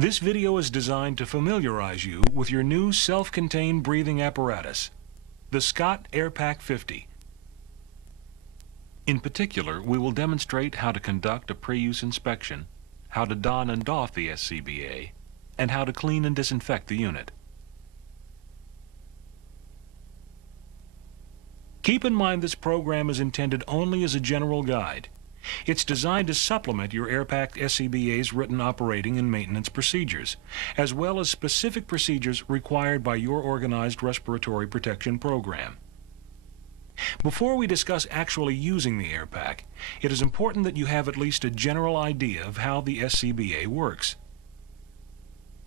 This video is designed to familiarize you with your new self-contained breathing apparatus, the Scott AirPack 50. In particular, we will demonstrate how to conduct a pre-use inspection, how to don and doff the SCBA, and how to clean and disinfect the unit. Keep in mind this program is intended only as a general guide. It's designed to supplement your AirPack SCBA's written operating and maintenance procedures, as well as specific procedures required by your organized respiratory protection program. Before we discuss actually using the AirPack, it is important that you have at least a general idea of how the SCBA works.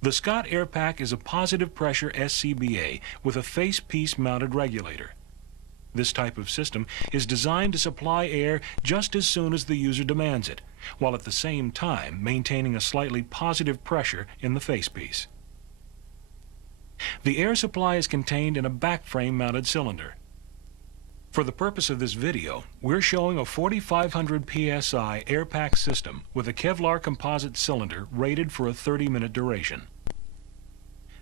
The Scott AirPack is a positive pressure SCBA with a facepiece mounted regulator. This type of system is designed to supply air just as soon as the user demands it, while at the same time maintaining a slightly positive pressure in the facepiece. The air supply is contained in a backframe mounted cylinder. For the purpose of this video, we're showing a 4,500 psi AirPack system with a Kevlar composite cylinder rated for a 30-minute duration.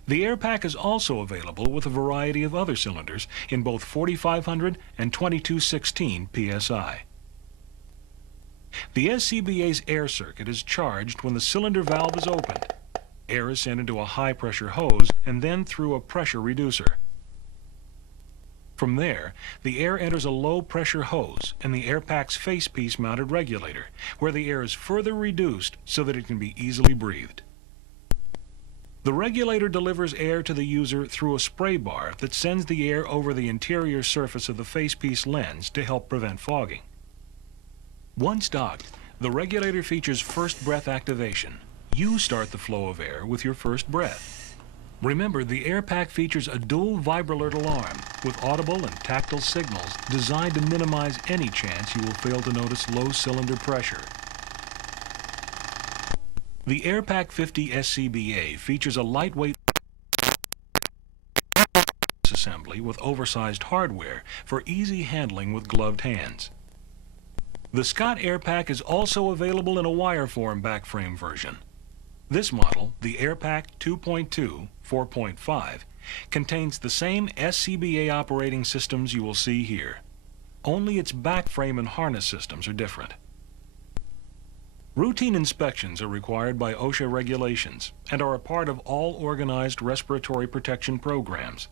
The AirPack is also available with a variety of other cylinders in both 4,500 and 2216 psi. The SCBA's air circuit is charged when the cylinder valve is opened. Air is sent into a high-pressure hose and then through a pressure reducer. From there, the air enters a low-pressure hose and the AirPack's facepiece mounted regulator, where the air is further reduced so that it can be easily breathed. The regulator delivers air to the user through a spray bar that sends the air over the interior surface of the facepiece lens to help prevent fogging. Once docked, the regulator features first breath activation. You start the flow of air with your first breath. Remember, the AirPack features a dual vibro-alert alarm with audible and tactile signals designed to minimize any chance you will fail to notice low cylinder pressure. The AirPack 50 SCBA features a lightweight assembly with oversized hardware for easy handling with gloved hands. The Scott AirPack is also available in a wire-form backframe version. This model, the AirPack 2.2 4.5, contains the same SCBA operating systems you will see here. Only its backframe and harness systems are different. Routine inspections are required by OSHA regulations and are a part of all organized respiratory protection programs.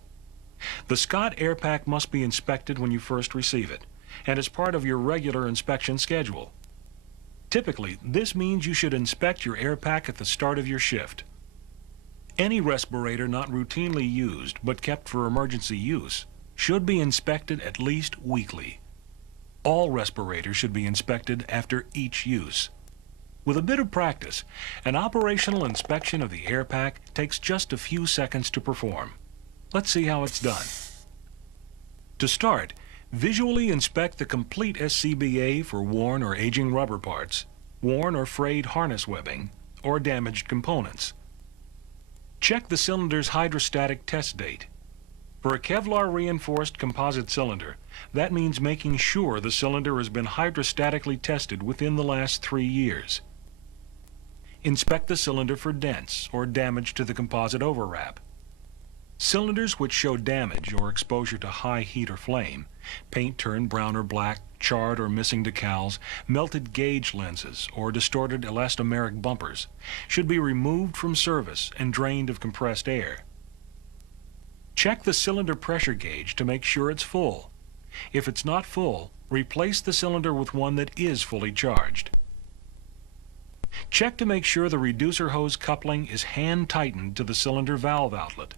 The Scott AirPack must be inspected when you first receive it and is part of your regular inspection schedule. Typically, this means you should inspect your AirPack at the start of your shift. Any respirator not routinely used but kept for emergency use should be inspected at least weekly. All respirators should be inspected after each use. With a bit of practice, an operational inspection of the AirPack takes just a few seconds to perform. Let's see how it's done. To start, visually inspect the complete SCBA for worn or aging rubber parts, worn or frayed harness webbing, or damaged components. Check the cylinder's hydrostatic test date. For a Kevlar reinforced composite cylinder, that means making sure the cylinder has been hydrostatically tested within the last 3 years. Inspect the cylinder for dents or damage to the composite overwrap. Cylinders which show damage or exposure to high heat or flame, paint turned brown or black, charred or missing decals, melted gauge lenses, or distorted elastomeric bumpers, should be removed from service and drained of compressed air. Check the cylinder pressure gauge to make sure it's full. If it's not full, replace the cylinder with one that is fully charged. Check to make sure the reducer hose coupling is hand-tightened to the cylinder valve outlet.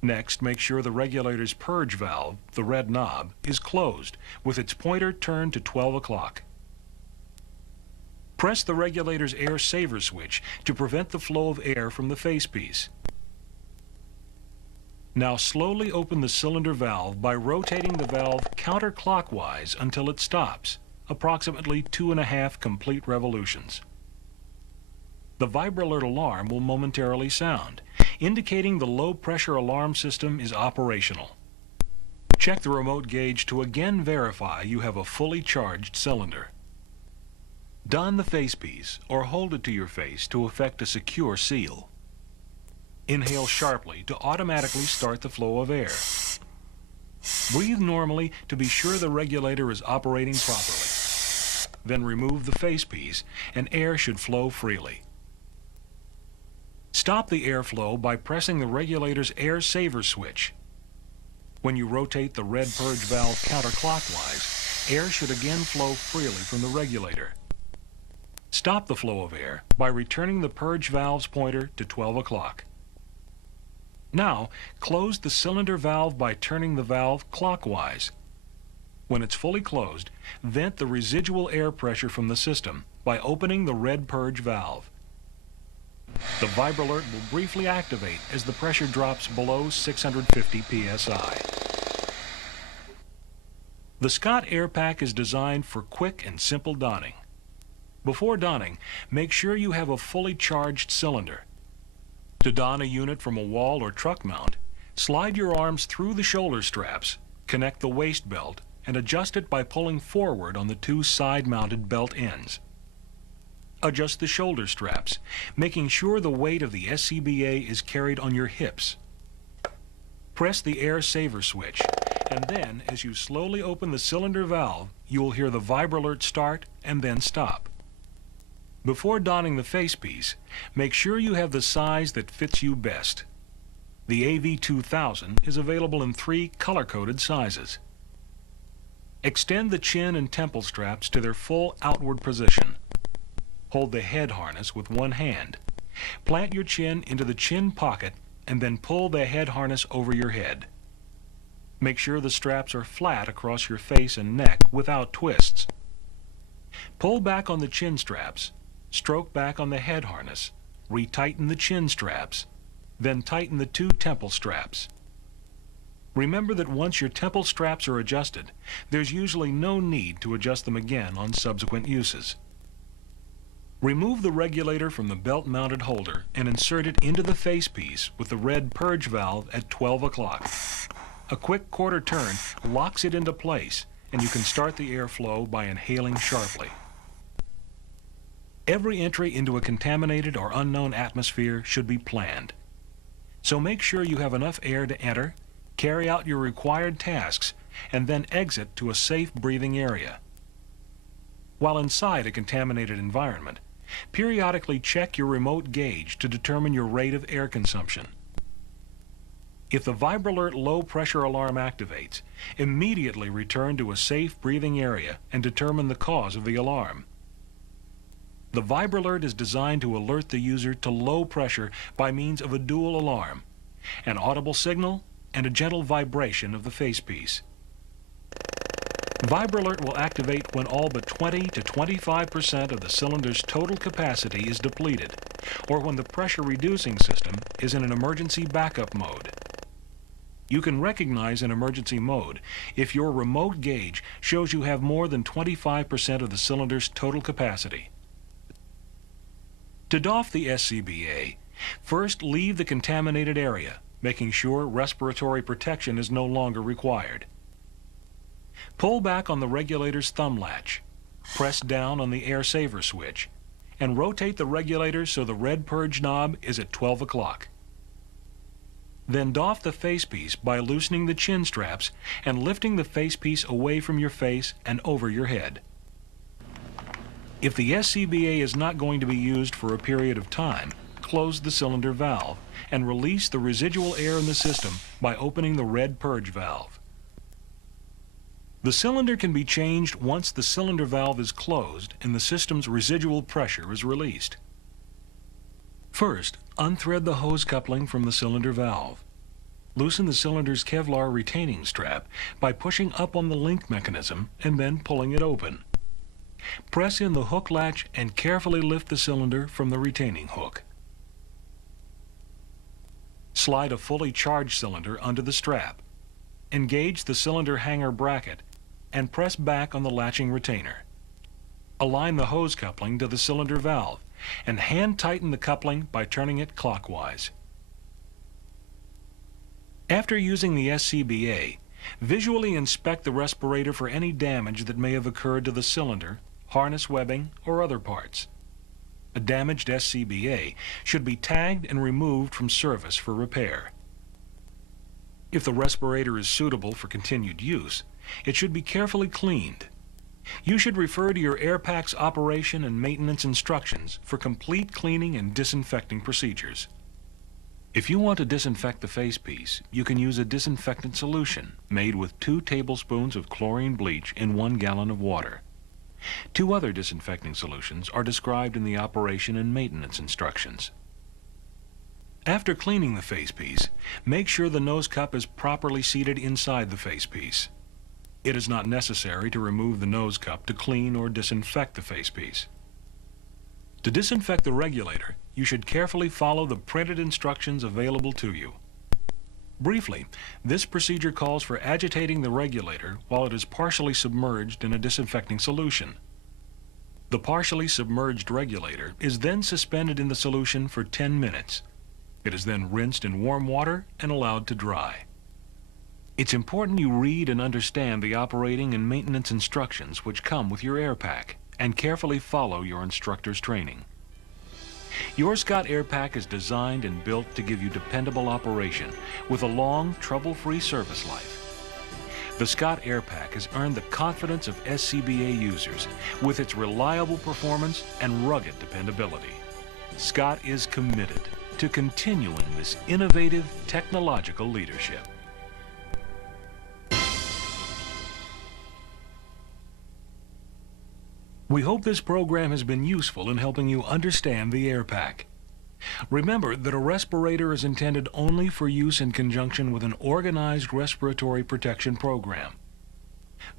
Next, make sure the regulator's purge valve, the red knob, is closed with its pointer turned to 12 o'clock. Press the regulator's air saver switch to prevent the flow of air from the facepiece. Now slowly open the cylinder valve by rotating the valve counterclockwise until it stops, approximately 2.5 complete revolutions. The vibro-alert alarm will momentarily sound, indicating the low-pressure alarm system is operational. Check the remote gauge to again verify you have a fully charged cylinder. Don the facepiece or hold it to your face to effect a secure seal. Inhale sharply to automatically start the flow of air. Breathe normally to be sure the regulator is operating properly. Then remove the facepiece and air should flow freely. Stop the airflow by pressing the regulator's air saver switch. When you rotate the red purge valve counterclockwise, air should again flow freely from the regulator. Stop the flow of air by returning the purge valve's pointer to 12 o'clock. Now, close the cylinder valve by turning the valve clockwise. When it's fully closed, vent the residual air pressure from the system by opening the red purge valve. The VibraLert will briefly activate as the pressure drops below 650 psi. The Scott Air Pack is designed for quick and simple donning. Before donning, make sure you have a fully charged cylinder. To don a unit from a wall or truck mount, slide your arms through the shoulder straps, connect the waist belt, and adjust it by pulling forward on the two side-mounted belt ends. Adjust the shoulder straps, making sure the weight of the SCBA is carried on your hips. Press the air saver switch, and then, as you slowly open the cylinder valve, you will hear the VibraLert start and then stop. Before donning the facepiece, make sure you have the size that fits you best. The AV2000 is available in 3 color-coded sizes. Extend the chin and temple straps to their full outward position. Hold the head harness with one hand. Plant your chin into the chin pocket and then pull the head harness over your head. Make sure the straps are flat across your face and neck without twists. Pull back on the chin straps. Stroke back on the head harness, retighten the chin straps, then tighten the 2 temple straps. Remember that once your temple straps are adjusted, there's usually no need to adjust them again on subsequent uses. Remove the regulator from the belt-mounted holder and insert it into the facepiece with the red purge valve at 12 o'clock. A quick quarter turn locks it into place, and you can start the airflow by inhaling sharply. Every entry into a contaminated or unknown atmosphere should be planned. So make sure you have enough air to enter, carry out your required tasks, and then exit to a safe breathing area. While inside a contaminated environment, periodically check your remote gauge to determine your rate of air consumption. If the VibraLert low pressure alarm activates, immediately return to a safe breathing area and determine the cause of the alarm. The VibraLert is designed to alert the user to low pressure by means of a dual alarm, an audible signal and a gentle vibration of the facepiece. VibraLert will activate when all but 20 to 25% of the cylinder's total capacity is depleted, or when the pressure reducing system is in an emergency backup mode. You can recognize an emergency mode if your remote gauge shows you have more than 25% of the cylinder's total capacity. To doff the SCBA, first leave the contaminated area, making sure respiratory protection is no longer required. Pull back on the regulator's thumb latch, press down on the air saver switch, and rotate the regulator so the red purge knob is at 12 o'clock. Then doff the facepiece by loosening the chin straps and lifting the facepiece away from your face and over your head. If the SCBA is not going to be used for a period of time, close the cylinder valve and release the residual air in the system by opening the red purge valve. The cylinder can be changed once the cylinder valve is closed and the system's residual pressure is released. First, unthread the hose coupling from the cylinder valve. Loosen the cylinder's Kevlar retaining strap by pushing up on the link mechanism and then pulling it open. Press in the hook latch and carefully lift the cylinder from the retaining hook. Slide a fully charged cylinder under the strap. Engage the cylinder hanger bracket and press back on the latching retainer. Align the hose coupling to the cylinder valve and hand tighten the coupling by turning it clockwise. After using the SCBA, visually inspect the respirator for any damage that may have occurred to the cylinder, harness webbing, or other parts. A damaged SCBA should be tagged and removed from service for repair. If the respirator is suitable for continued use, it should be carefully cleaned. You should refer to your AirPak's operation and maintenance instructions for complete cleaning and disinfecting procedures. If you want to disinfect the facepiece, you can use a disinfectant solution made with 2 tablespoons of chlorine bleach in 1 gallon of water. 2 other disinfecting solutions are described in the operation and maintenance instructions. After cleaning the facepiece, make sure the nose cup is properly seated inside the facepiece. It is not necessary to remove the nose cup to clean or disinfect the facepiece. To disinfect the regulator, you should carefully follow the printed instructions available to you. Briefly, this procedure calls for agitating the regulator while it is partially submerged in a disinfecting solution. The partially submerged regulator is then suspended in the solution for 10 minutes. It is then rinsed in warm water and allowed to dry. It's important you read and understand the operating and maintenance instructions which come with your AirPak and carefully follow your instructor's training. Your Scott AirPak is designed and built to give you dependable operation with a long, trouble-free service life. The Scott AirPak has earned the confidence of SCBA users with its reliable performance and rugged dependability. Scott is committed to continuing this innovative technological leadership. We hope this program has been useful in helping you understand the AirPak. Remember that a respirator is intended only for use in conjunction with an organized respiratory protection program.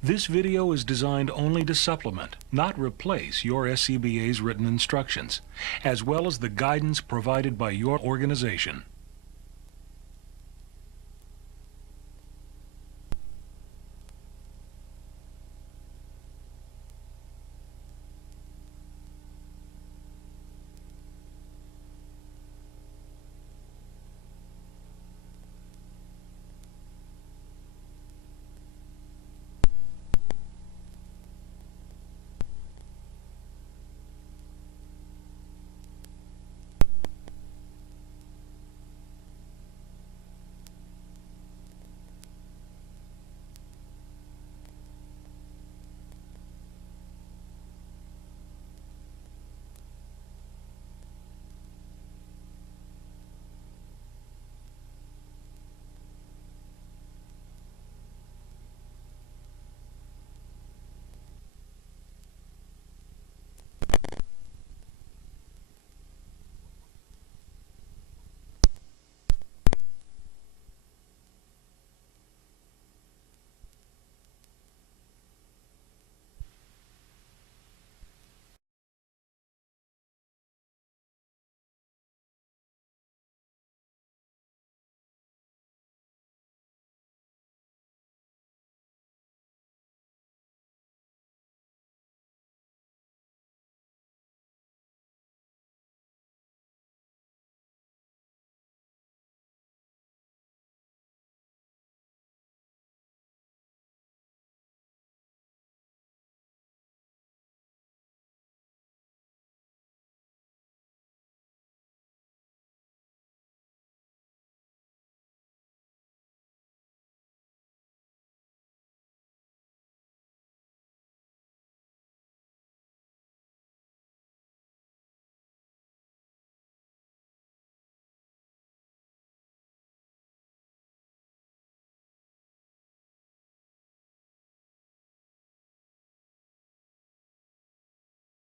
This video is designed only to supplement, not replace, your SCBA's written instructions, as well as the guidance provided by your organization.